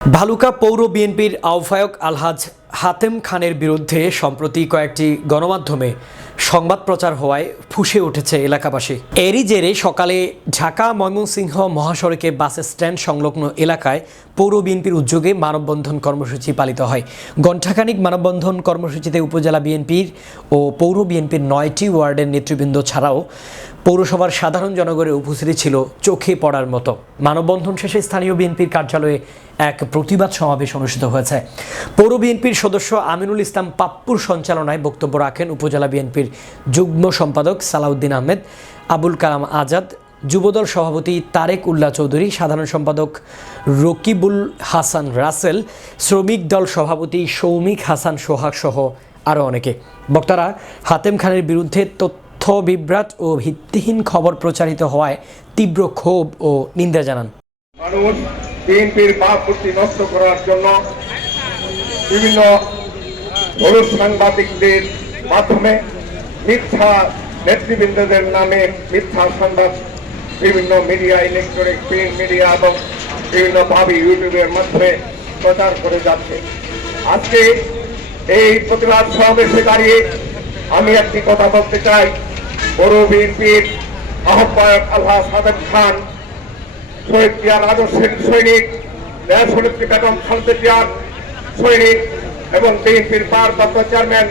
ভালুকা পৌর বিএনপির আহ্বায়ক আলহাজ হাতেম খানের বিরুদ্ধে সম্প্রতি কয়েকটি গণমাধ্যমে সংবাদ প্রচার হওয়ায় ফুঁসে উঠেছে এলাকাবাসী। এরই জেরে সকালে ঢাকা ময়মনসিংহ মহাসড়কে বাস স্ট্যান্ড সংলগ্ন এলাকায় পৌর বিএনপির উদ্যোগে মানববন্ধন কর্মসূচি পালিত হয়। ঘণ্টাখানিক মানববন্ধন কর্মসূচিতে উপজেলা বিএনপির ও পৌর বিএনপির ৯টি ওয়ার্ডের নেতৃবৃন্দ ছাড়াও পৌরসভার সাধারণ জনগণের উপস্থিতি ছিল চোখে পড়ার মতো। মানববন্ধন শেষে স্থানীয় বিএনপির কার্যালয়ে এক প্রতিবাদ সমাবেশ অনুষ্ঠিত হয়েছে। পৌর বিএনপির সদস্য আমিনুল ইসলাম পাপ্পুর সঞ্চালনায় বক্তব্য রাখেন উপজেলা বিএনপির যুগ্ম সম্পাদক সালাউদ্দিন আহমেদ, আবুল কালাম আজাদ, যুবদল সভাপতি তারেক উল্লাহ চৌধুরী, সাধারণ সম্পাদক রকিবুল হাসান রাসেল, শ্রমিক দল সভাপতি সৌমিক হাসান সোহাগ সহ আরও অনেকে। বক্তারা হাতেম খানের বিরুদ্ধে তথ্য বিভ্রাট ও ভিত্তিহীন খবর প্রচারিত হওয়ায় তীব্র ক্ষোভ ও নিন্দা জানান। বিএনপির ভাবমূর্তি নষ্ট করার জন্য বিভিন্ন সাংবাদিকদের মাধ্যমে মিথ্যা নেতৃবৃন্দদের নামে মিথ্যা সংবাদ বিভিন্ন মিডিয়া, ইলেকট্রনিক প্রিন্ট মিডিয়া এবং বিভিন্ন ভাবি ইউটিউবের মাধ্যমে প্রচার করে যাচ্ছে। আজকে এই প্রতিবাদ সমাবেশে দাঁড়িয়ে আমি একটি কথা বলতে চাই। পৌর বিএনপির আহ্বায়ক আলহাজ হাতেম খান শহীদ জিয়ার আদর্শের সৈনিক, ন্যায়সমিতি বেগম খালেদা জিয়ার সৈনিক এবং বিএনপির ভারপ্রাপ্ত চেয়ারম্যান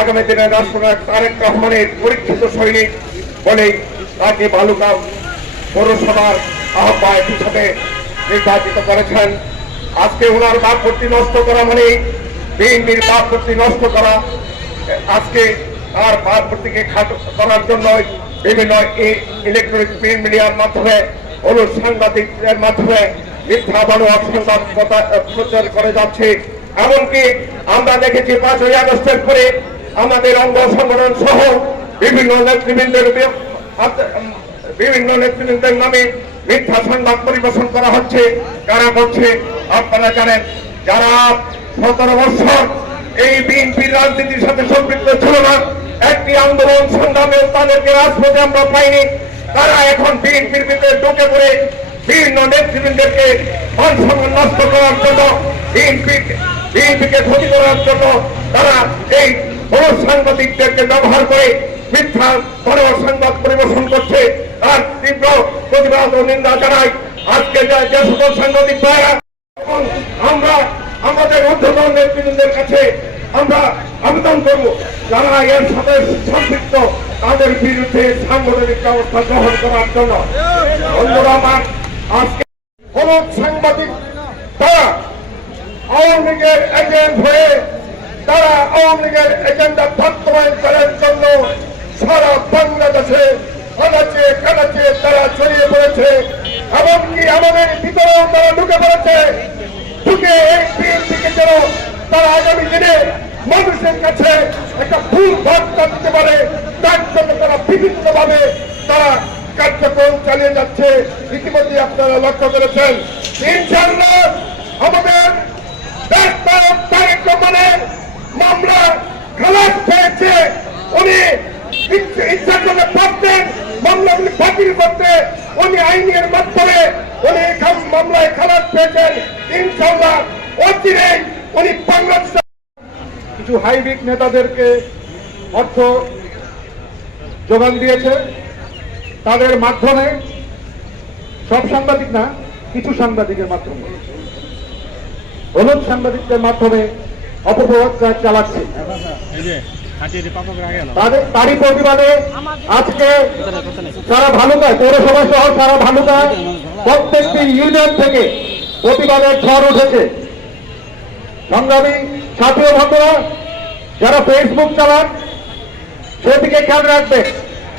আগামী দিনের রাষ্ট্রনায়ক তারেক রহমানের পরীক্ষিত সৈনিক বলেই তাকে ভালুকা পৌরসভার আহ্বায়ক হিসাবে নির্বাচিত করেছেন। আজকে ওনার ভাবমূর্তি নষ্ট করা মানে বিএনপির ভাবমূর্তি নষ্ট করা। আজকে তার ভাবমূর্তিকে খাটো করার জন্য বিভিন্ন ইলেকট্রনিক প্রিন্ট মিডিয়ার মাধ্যমে সাংবাদিকদের মাধ্যমে মিথ্যা বানোয়াট সংবাদ প্রচার করে যাচ্ছে। এমনকি আমরা দেখেছি ৫ই আগস্টের পরে আমাদের অঙ্গ সংগঠন সহ বিভিন্ন নেতৃবৃন্দের নামে মিথ্যা সংবাদ পরিবেশন করা হচ্ছে। কারা করছে আপনারা জানেন। যারা ১৭ বছর এই বিএনপির রাজনীতির সাথে সম্পৃক্ত ছিল না, একটি আন্দোলন সংগ্রামেও তাদেরকে রাজপথে আমরা পাইনি, তারা এখন বিএনপির ভিতরে ঢুকে পড়ে বিভিন্ন নেতৃবৃন্দকে মান সম্মান নষ্ট করার জন্য, বিএনপিকে ক্ষতি করার জন্য তারা এই বড় সাংবাদিকদেরকে ব্যবহার করে মিথ্যা বড় সংবাদ পরিবেশন করছে। তার তীব্র প্রতিবাদ ও নিন্দা জানাই। আজকে যে সকল সাংবাদিক ভাইরা এবং আমরা আমাদের ঊর্ধ্বতন নেতৃবৃন্দের কাছে আমরা আবেদন করব, যারা এর সাথে সম্পৃক্ত তাদের বিরুদ্ধে সাংগঠনিক ব্যবস্থা গ্রহণ করার জন্য। বন্ধুরা আমার, আজকে কোন সাংবাদিক তারা আওয়ামী লীগের এজেন্ট হয়ে তারা আওয়ামী লীগের এজেন্ডা বাস্তবায়ন করার জন্য সারা বাংলাদেশে আনাচে কানাচে তারা ছড়িয়ে পড়েছে। এমনকি আমাদের ভিতরেও তারা ঢুকে পড়েছে। ঢুকে এই বিএনপিকে যেন তারা আগামী দিনে মানুষের কাছে একটা ভুল বার্তা দিতে পারে, তার জন্য তারা বিভিন্নভাবে তারা কার্যক্রম চালিয়ে যাচ্ছে। ইতিমধ্যে আপনারা লক্ষ্য করেছেন। ইনশাআল্লাহ আমাদের তারেক রহমানের মামলা খালাস পেয়েছে। উনি ইচ্ছা করলে পারতেন মামলাগুলি বাতিল করতে, উনি আইনের মাধ্যমে উনি মামলায় খালাস পেয়েছেন। ইনশাআল্লাহ অচিরেই উনি বাংলাদেশ কিছু হাইব্রিড নেতাদেরকে অর্থ যোগান দিয়েছে। তাদের মাধ্যমে, সব সাংবাদিক না, কিছু সাংবাদিকের মাধ্যমে, হলুদ সাংবাদিকদের মাধ্যমে অপপ্রচার চালাচ্ছে। তারই প্রতিবাদে আজকে সারা ভালুকায়, পৌরসভা সহ সারা ভালুকায় প্রত্যেকটি ইউনিয়ন থেকে প্রতিবাদের ঝড় উঠেছে। সংগ্রামী সাথী ও বন্ধুরা, যারা ফেসবুক চালান সেদিকে খেয়াল রাখবেন।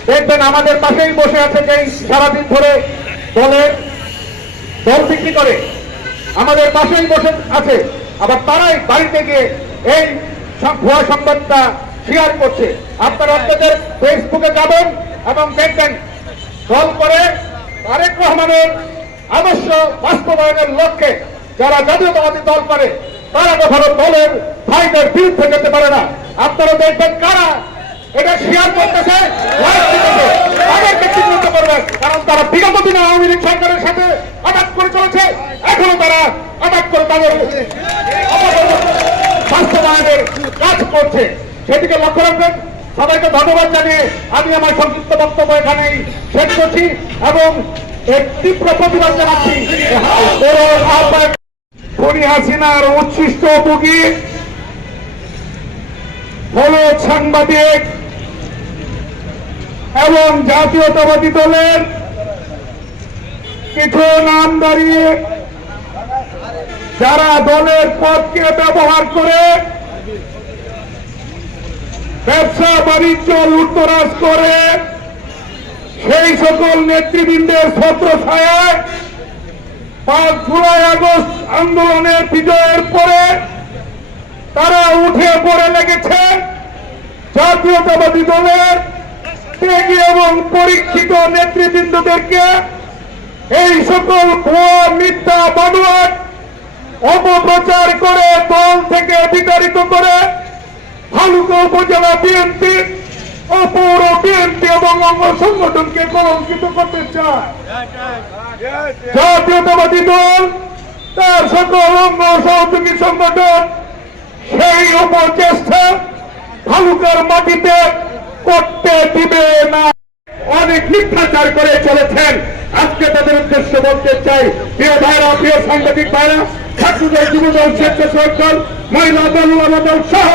দেখবেন আমাদের পাশেই বসে আছে যেই সারাদিন ধরে দল বিক্রি করে, আমাদের পাশেই বসে আছে। আবার তারাই বাড়িতে গিয়ে এই ভুয়া সংবাদটা শেয়ার করছে। আপনারা আপনাদের ফেসবুকে যাবেন এবং দেখবেন দল করে তারেক রহমানের আদর্শ বাস্তবায়নের লক্ষ্যে যারা জাতীয়তাবাদী দল করে তারা কখনো দলের ভাইদের বিরুদ্ধে যেতে পারে না। আপনারা দেখবেন কারা এটা শেয়ার করতেছে, লাইক দিতেছে, তাদেরকে চিহ্নিত করবেন, কারণ তারা বিগত দিনে আওয়ামী লীগ সরকারের সাথে আঘাত করে চলেছে, এখনো তারা আঘাত করে তাদের বাস্তবায়নের কাজ করছে, সেদিকে লক্ষ্য রাখবেন। সবাইকে ধন্যবাদ জানিয়ে আমি আমার সংক্ষিপ্ত বক্তব্য এখানেই শেষ করছি এবং এক তীব্র প্রতিবাদ জানাচ্ছি খুনি হাসিনার উচ্ছিষ্ট উপযোগী হলো সাংবাদিক এবং জাতীয়তাবাদী দলের কিছু নামধারী যারা দলের পদকে ব্যবহার করে ব্যবসা বাণিজ্য লুটতরাজ করে সেই সকল নেতৃবৃন্দের ছত্রছায়ায় 5 জুলাই আগস্ট আন্দোলনের বিজয়ের পরে তারা উঠে পড়ে লেগেছে জাতীয়তাবাদী দলের ত্যাগী এবং পরীক্ষিত নেতৃবৃন্দদেরকে এই সকল ভুয়া মিথ্যা বানোয়াট অপপ্রচার করে দল থেকে বিতাড়িত করে ভালুকা উপজেলা বিএনপি ও পৌর বিএনপি এবং অঙ্গ সংগঠনকে কলঙ্কিত করতে চায়। জাতীয়তাবাদী দল তার সকল অঙ্গ সহযোগী সংগঠন সেই অপচেষ্টা ভালুকার মাটিতে করতে দিবে না। অনেক মিথ্যাচার করে চলেছেন। আজকে তাদের উদ্দেশ্য বলতে চাই, প্রিয় ভাইরা, প্রিয় সাংবাদিক ভাইরা, ছাত্রদল, যুবদল, স্বেচ্ছাসেবক দল, মহিলা দল, ওলামা দল সহ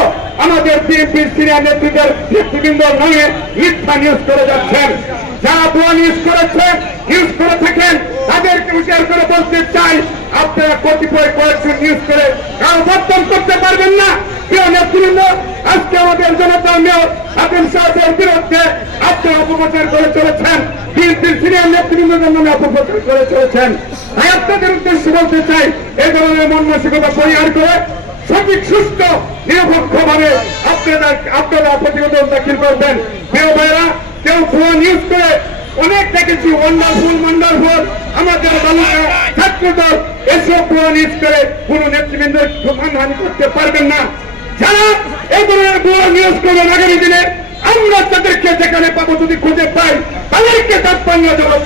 আমাদের বিএনপির সিনিয়র নেতৃবৃন্দ নামে মিথ্যা নিউজ করে যাচ্ছেন। যারা ভুয়া নিউজ করেছেন, নিউজ করে থাকেন, তাদেরকে উচ্চার করে বলতে চাই, আপনারা কতিপয় কয়েকজন নিউজ করে কারো বর্তন করতে পারবেন না। প্রিয় নেতৃবৃন্দ, আজকে আমাদের জনতা মেয়র হাকিম সাহেবের বিরুদ্ধে আপনারা অপপ্রচার করে চলেছেন, বিএনপির সিনিয়র নেতৃবৃন্দের নামে অপপ্রচার করে চলেছেন। তাই আপনাদের উদ্দেশ্যে বলতে চাই, এই ধরনের মন মানসিকতা পরিহার করে সঠিক সুস্থ নিরপেক্ষভাবে আপনারা প্রতিবেদন দাখিল করবেন। প্রিয় ভাইরা, কেউ ভুয়া নিউজ করে অনেক দেখেছি, ওয়ান্ডারফুল আমাদের বালুকা ছাত্রদল এসব ভুয়া নিউজ করে কোন নেতৃবৃন্দের মানহানি করতে পারবেন না। যারা এই ধরনের ভুয়া নিউজ করবেন আগামী দিনে আমরা তাদেরকে যেখানে পাবো, যদি খুঁজে পাই তাদেরকে তাৎপর্য জবাব